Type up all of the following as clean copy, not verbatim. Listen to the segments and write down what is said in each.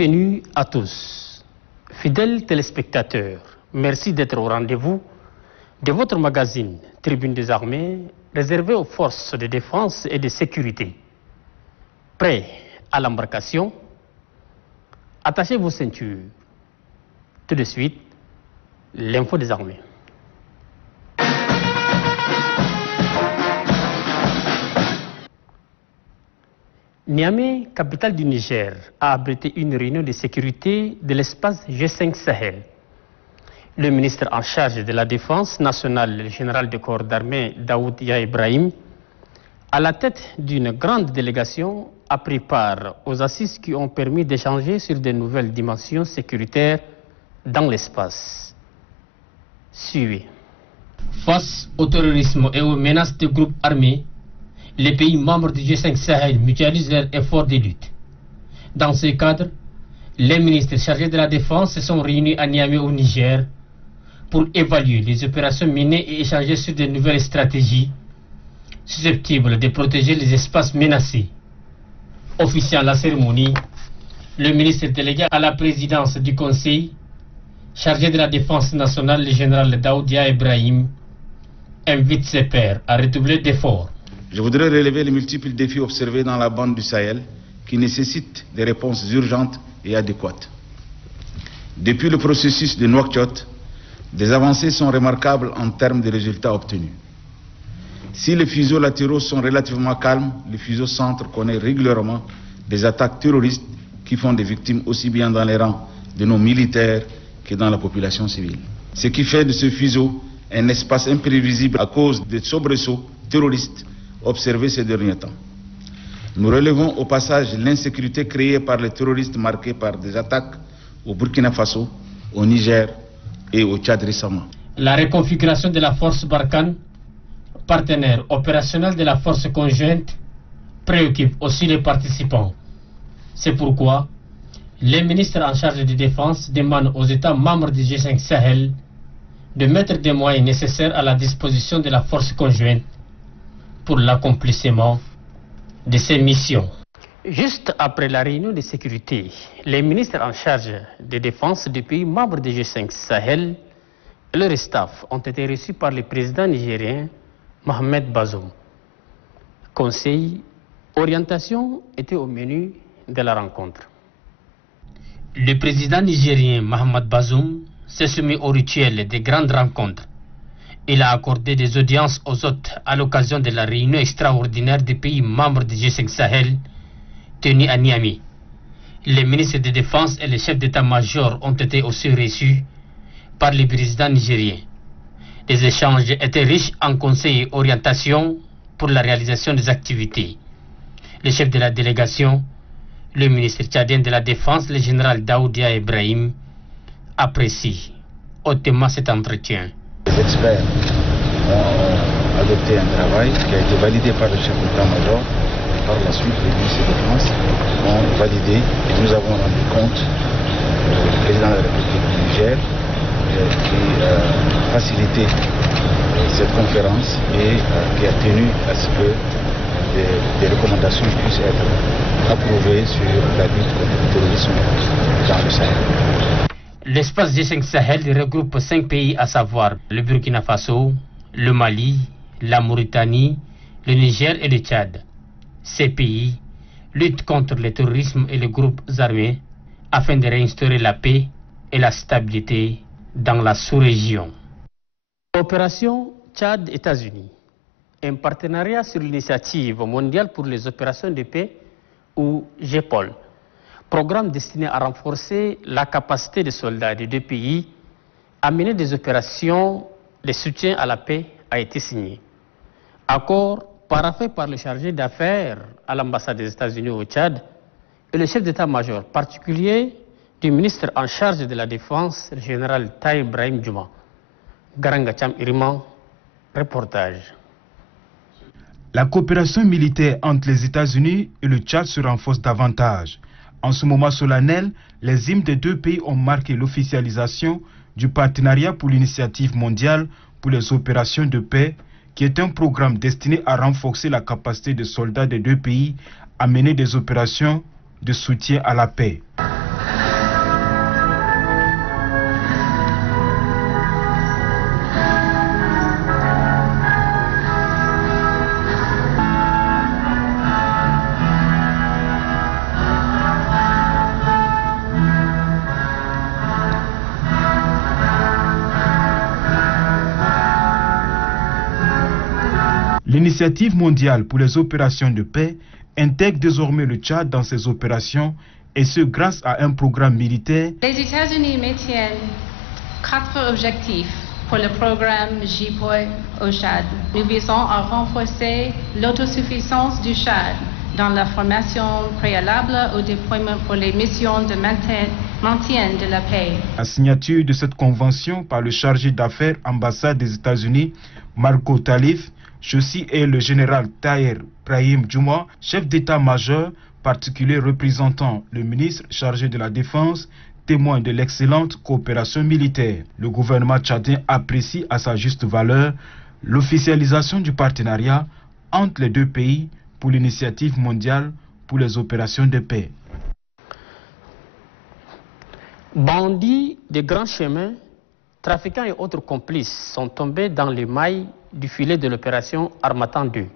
Bienvenue à tous. Fidèles téléspectateurs, merci d'être au rendez-vous de votre magazine Tribune des Armées, réservé aux forces de défense et de sécurité. Prêts à l'embarcation? Attachez vos ceintures. Tout de suite, l'info des armées. Niamey, capitale du Niger, a abrité une réunion de sécurité de l'espace G5 Sahel. Le ministre en charge de la Défense nationale, le général de corps d'armée Daoud Ya Ibrahim, à la tête d'une grande délégation, a pris part aux assises qui ont permis d'échanger sur de nouvelles dimensions sécuritaires dans l'espace. Suivez. Face au terrorisme et aux menaces de groupes armés, les pays membres du G5 Sahel mutualisent leurs efforts de lutte. Dans ce cadre, les ministres chargés de la Défense se sont réunis à Niamey au Niger pour évaluer les opérations menées et échanger sur de nouvelles stratégies susceptibles de protéger les espaces menacés. Officiant la cérémonie, le ministre délégué à la présidence du Conseil, chargé de la Défense nationale, le général Daoud Ya Ibrahim, invite ses pairs à redoubler d'efforts. Je voudrais relever les multiples défis observés dans la bande du Sahel qui nécessitent des réponses urgentes et adéquates. Depuis le processus de Nouakchott, des avancées sont remarquables en termes de résultats obtenus. Si les fuseaux latéraux sont relativement calmes, le fuseau centre connaît régulièrement des attaques terroristes qui font des victimes aussi bien dans les rangs de nos militaires que dans la population civile. Ce qui fait de ce fuseau un espace imprévisible à cause des soubresauts terroristes observés ces derniers temps. Nous relevons au passage l'insécurité créée par les terroristes marqués par des attaques au Burkina Faso, au Niger et au Tchad récemment. La reconfiguration de la force Barkhane, partenaire opérationnel de la force conjointe, préoccupe aussi les participants. C'est pourquoi les ministres en charge de défense demandent aux États membres du G5 Sahel de mettre des moyens nécessaires à la disposition de la force conjointe pour l'accomplissement de ces missions. Juste après la réunion de sécurité, les ministres en charge de défense des pays membres du G5 Sahel et leur staff ont été reçus par le président nigérien Mohamed Bazoum. Conseil, orientation était au menu de la rencontre. Le président nigérien Mohamed Bazoum s'est soumis au rituel des grandes rencontres. Il a accordé des audiences aux hôtes à l'occasion de la réunion extraordinaire des pays membres du G5 Sahel tenue à Niamey. Les ministres de défense et les chefs d'état-major ont été aussi reçus par le président nigérien. Les échanges étaient riches en conseils et orientations pour la réalisation des activités. Le chef de la délégation, le ministre tchadien de la Défense, le général Daoud Ya Ibrahim, apprécie hautement cet entretien. Les experts ont adopté un travail qui a été validé par le chef d'état-major. Par la suite, les ministres de défense ont validé et nous avons rendu compte au président de la République du Niger qui a facilité cette conférence et qui a tenu à ce que des recommandations puissent être approuvées sur la lutte contre le terrorisme dans le Sahel. L'espace G5 Sahel regroupe 5 pays, à savoir le Burkina Faso, le Mali, la Mauritanie, le Niger et le Tchad. Ces pays luttent contre le terrorisme et les groupes armés afin de réinstaurer la paix et la stabilité dans la sous-région. Opération Tchad-États-Unis, un partenariat sur l'initiative mondiale pour les opérations de paix ou GEPOL. Programme destiné à renforcer la capacité des soldats des deux pays à mener des opérations de soutien à la paix a été signé. Accord paraphé par le chargé d'affaires à l'ambassade des États-Unis au Tchad et le chef d'état-major particulier du ministre en charge de la Défense, le général Taï Ibrahim Djouma. Garanga Cham Iriman, reportage. La coopération militaire entre les États-Unis et le Tchad se renforce davantage. En ce moment solennel, les hymnes des deux pays ont marqué l'officialisation du partenariat pour l'initiative mondiale pour les opérations de paix, qui est un programme destiné à renforcer la capacité des soldats des deux pays à mener des opérations de soutien à la paix. L'initiative mondiale pour les opérations de paix intègre désormais le Tchad dans ses opérations, et ce grâce à un programme militaire. Les États-Unis maintiennent 4 objectifs pour le programme JPOI au Tchad. Nous visons à renforcer l'autosuffisance du Tchad dans la formation préalable au déploiement pour les missions de maintien de la paix. La signature de cette convention par le chargé d'affaires ambassade des États-Unis, Marco Talif, ceci est le général Tahir Brahim Djouma, chef d'état-major particulier représentant le ministre chargé de la Défense, témoin de l'excellente coopération militaire. Le gouvernement tchadien apprécie à sa juste valeur l'officialisation du partenariat entre les deux pays pour l'initiative mondiale pour les opérations de paix. Bandits de grands chemins, trafiquants et autres complices sont tombés dans les mailles du filet de l'opération Harmattan 2.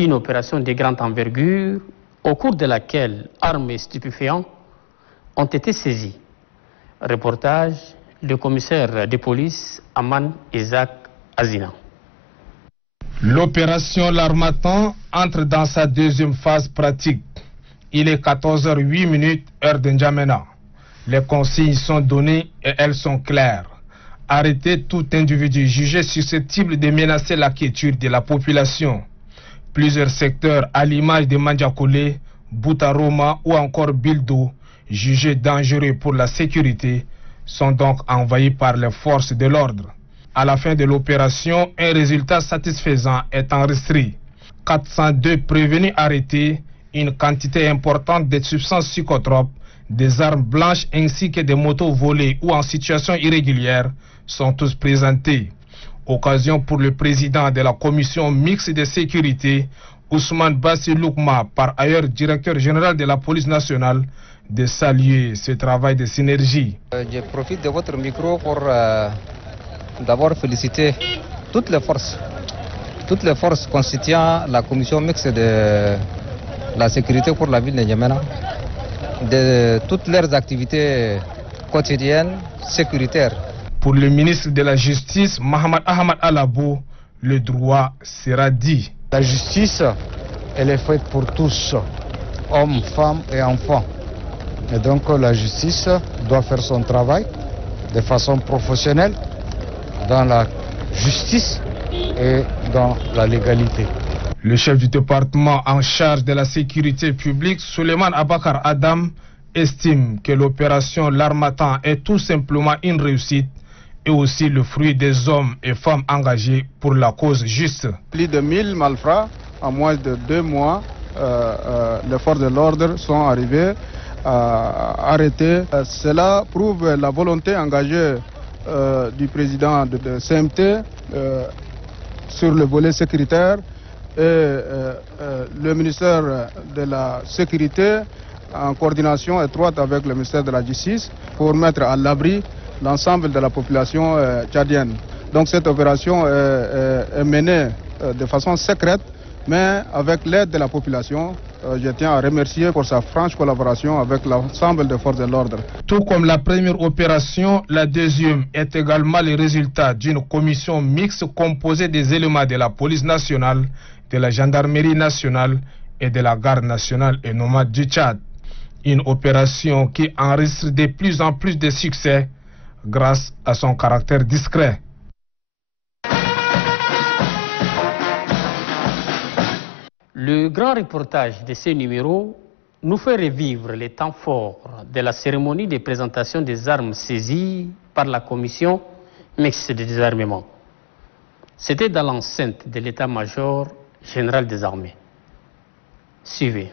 Une opération de grande envergure au cours de laquelle armes et stupéfiants ont été saisis. Reportage du commissaire de police Aman Isaac Azina. L'opération L'Harmattan entre dans sa deuxième phase pratique. Il est 14h08 heure de N'Djamena. Les consignes sont données et elles sont claires. Arrêter tout individu jugé susceptible de menacer la quiétude de la population. Plusieurs secteurs à l'image de Mandjakole, Boutaroma ou encore Bildo, jugés dangereux pour la sécurité, sont donc envahis par les forces de l'ordre. À la fin de l'opération, un résultat satisfaisant est enregistré. 402 prévenus arrêtés, une quantité importante de substances psychotropes, des armes blanches ainsi que des motos volées ou en situation irrégulière sont tous présentés. Occasion pour le président de la commission mixte de sécurité, Ousmane Bassi Loukma, par ailleurs directeur général de la police nationale, de saluer ce travail de synergie. Je profite de votre micro pour d'abord féliciter toutes les forces constituant la commission mixte de la sécurité pour la ville de N'Djamena, de toutes leurs activités quotidiennes sécuritaires. Pour le ministre de la Justice, Mohamed Ahmad Alabo, le droit sera dit. La justice, elle est faite pour tous, hommes, femmes et enfants. Et donc la justice doit faire son travail de façon professionnelle, dans la justice et dans la légalité. Le chef du département en charge de la sécurité publique, Suleiman Abakar Adam, estime que l'opération L'Harmattan est tout simplement une réussite et aussi le fruit des hommes et femmes engagés pour la cause juste. Plus de 1000 malfrats, en moins de 2 mois, les forces de l'ordre sont arrivées à arrêter. Cela prouve la volonté engagée du président de CMT sur le volet sécuritaire et le ministère de la Sécurité en coordination étroite avec le ministère de la Justice pour mettre à l'abri l'ensemble de la population tchadienne. Donc cette opération est menée de façon secrète, mais avec l'aide de la population. Je tiens à remercier pour sa franche collaboration avec l'ensemble des forces de l'ordre. Tout comme la première opération, la deuxième est également le résultat d'une commission mixte composée des éléments de la police nationale, de la gendarmerie nationale et de la garde nationale et nomade du Tchad. Une opération qui enregistre de plus en plus de succès grâce à son caractère discret. Le grand reportage de ce numéro nous fait revivre les temps forts de la cérémonie de présentation des armes saisies par la commission mixte de désarmement. C'était dans l'enceinte de l'état-major général des armées. Suivez.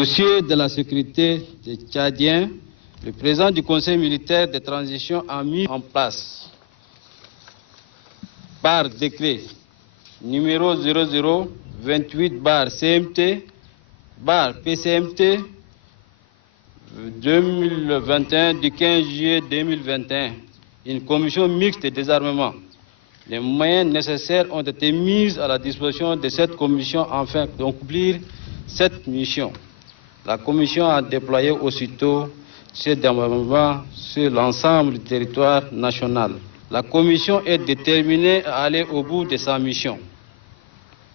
Soucieux de la sécurité des Tchadiens, le président du Conseil militaire de transition a mis en place par décret numéro 0028/CMT/PCMT 2021 du 15 juillet 2021 une commission mixte de désarmement. Les moyens nécessaires ont été mis à la disposition de cette commission afin d'accomplir cette mission. La commission a déployé aussitôt ce désarmement sur l'ensemble du territoire national. La commission est déterminée à aller au bout de sa mission.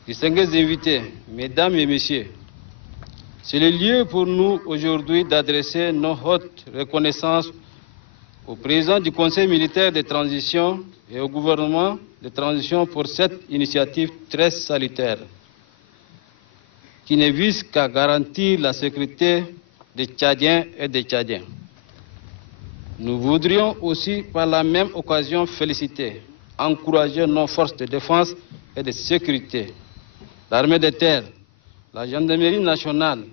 Distingués invités, mesdames et messieurs, c'est le lieu pour nous aujourd'hui d'adresser nos hautes reconnaissances au président du Conseil militaire de transition et au gouvernement de transition pour cette initiative très salutaire qui ne vise qu'à garantir la sécurité des Tchadiens et des Tchadiens. Nous voudrions aussi par la même occasion féliciter, encourager nos forces de défense et de sécurité, l'armée de terre, la gendarmerie nationale,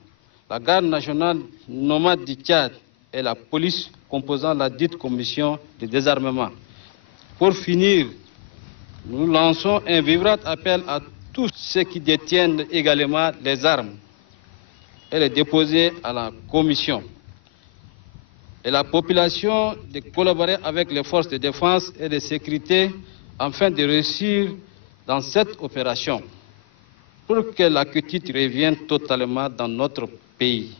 la garde nationale nomade du Tchad et la police composant la dite commission de désarmement. Pour finir, nous lançons un vibrant appel à tous ceux qui détiennent également les armes et les déposer à la commission. Et la population de collaborer avec les forces de défense et de sécurité afin de réussir dans cette opération pour que la quiétude revienne totalement dans notre pays.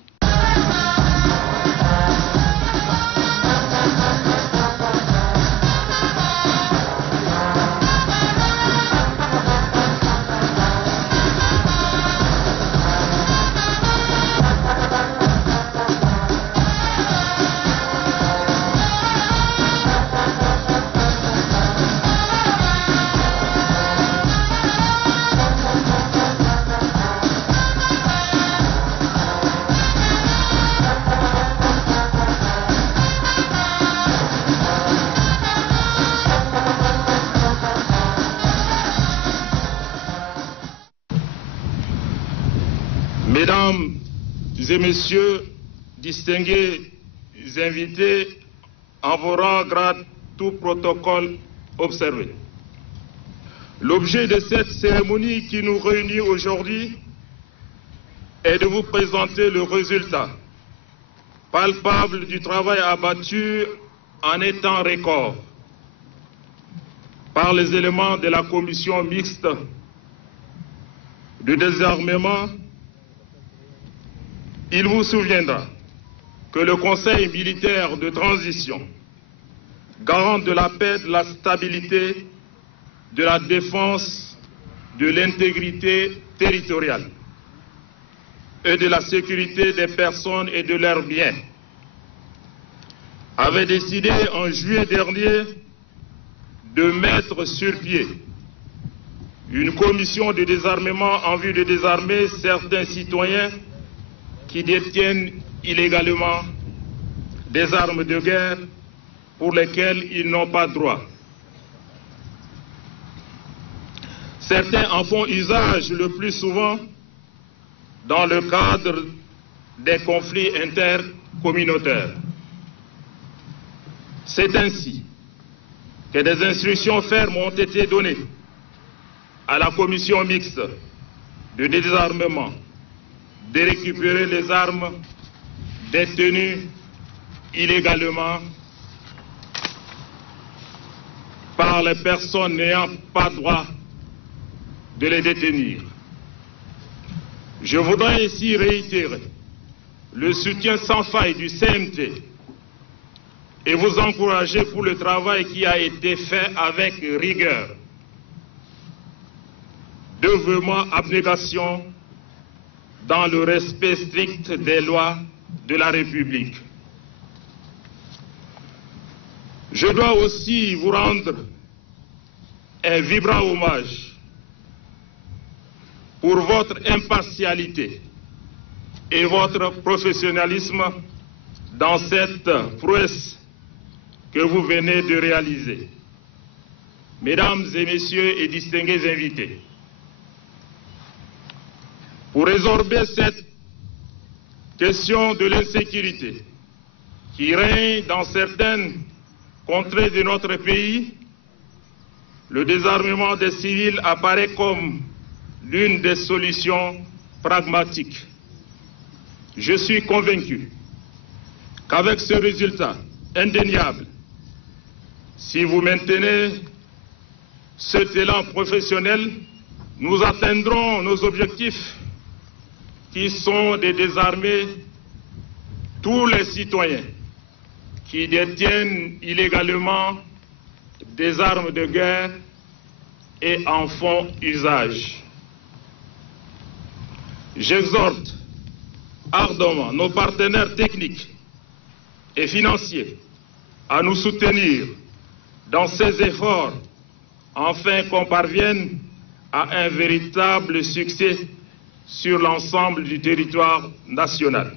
Mesdames et messieurs, distingués invités, en vos rangs, grades, tout protocole observé. L'objet de cette cérémonie qui nous réunit aujourd'hui est de vous présenter le résultat palpable du travail abattu en un temps record par les éléments de la commission mixte de désarmement. Il vous souviendra que le Conseil militaire de transition, garant de la paix, de la stabilité, de la défense, de l'intégrité territoriale et de la sécurité des personnes et de leurs biens, avait décidé en juillet dernier de mettre sur pied une commission de désarmement en vue de désarmer certains citoyens qui détiennent illégalement des armes de guerre pour lesquelles ils n'ont pas droit. Certains en font usage le plus souvent dans le cadre des conflits intercommunautaires. C'est ainsi que des instructions fermes ont été données à la commission mixte de désarmement de récupérer les armes détenues illégalement par les personnes n'ayant pas droit de les détenir. Je voudrais ici réitérer le soutien sans faille du CMT et vous encourager pour le travail qui a été fait avec rigueur, dévouement, abnégation, dans le respect strict des lois de la République. Je dois aussi vous rendre un vibrant hommage pour votre impartialité et votre professionnalisme dans cette prouesse que vous venez de réaliser. Mesdames et messieurs et distingués invités, pour résorber cette question de l'insécurité qui règne dans certaines contrées de notre pays, le désarmement des civils apparaît comme l'une des solutions pragmatiques. Je suis convaincu qu'avec ce résultat indéniable, si vous maintenez cet élan professionnel, nous atteindrons nos objectifs qui sont de désarmer tous les citoyens qui détiennent illégalement des armes de guerre et en font usage. J'exhorte ardemment nos partenaires techniques et financiers à nous soutenir dans ces efforts afin qu'on parvienne à un véritable succès sur l'ensemble du territoire national.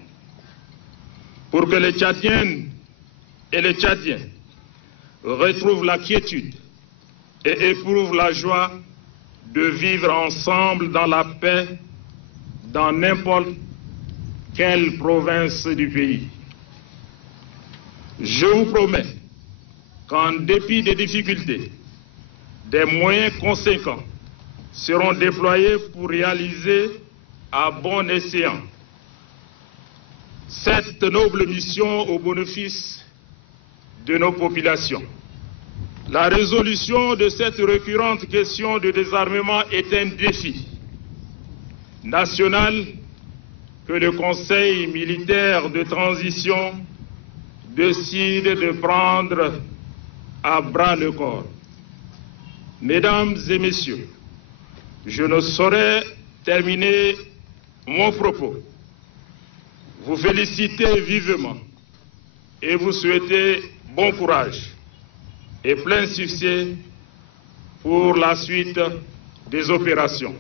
Pour que les Tchadiennes et les Tchadiens retrouvent la quiétude et éprouvent la joie de vivre ensemble dans la paix dans n'importe quelle province du pays. Je vous promets qu'en dépit des difficultés, des moyens conséquents seront déployés pour réaliser à bon escient cette noble mission au bénéfice de nos populations. La résolution de cette récurrente question de désarmement est un défi national que le Conseil militaire de transition décide de prendre à bras le corps. Mesdames et messieurs, je ne saurais terminer mon propos. Vous féliciter vivement et vous souhaiter bon courage et plein succès pour la suite des opérations.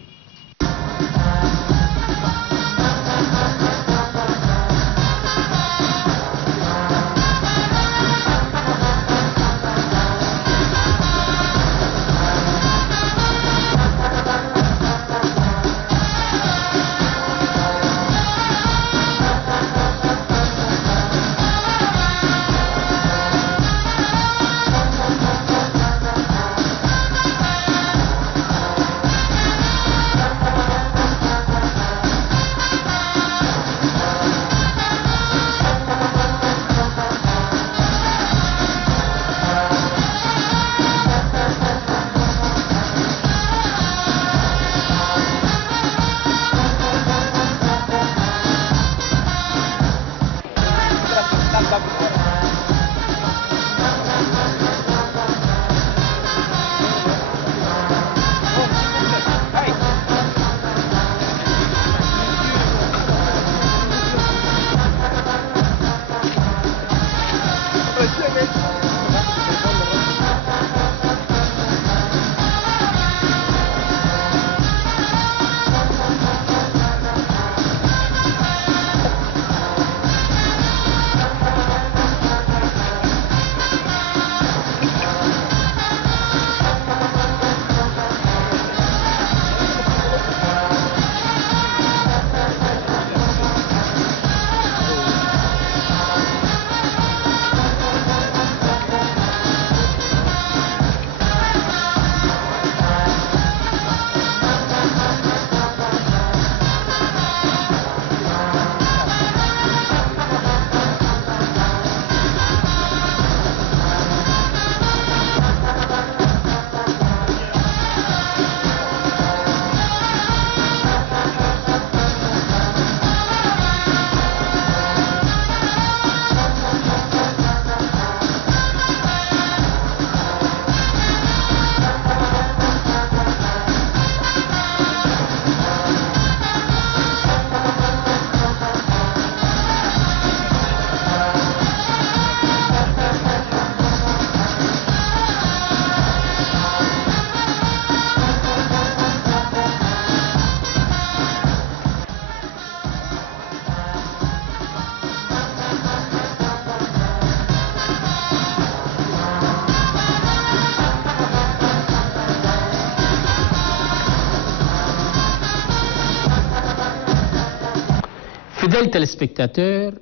Fidèles téléspectateurs,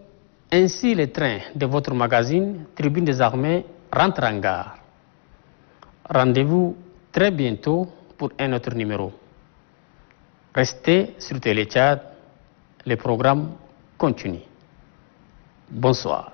ainsi le train de votre magazine Tribune des Armées rentre en gare. Rendez-vous très bientôt pour un autre numéro. Restez sur Télé Tchad, le programme continue. Bonsoir.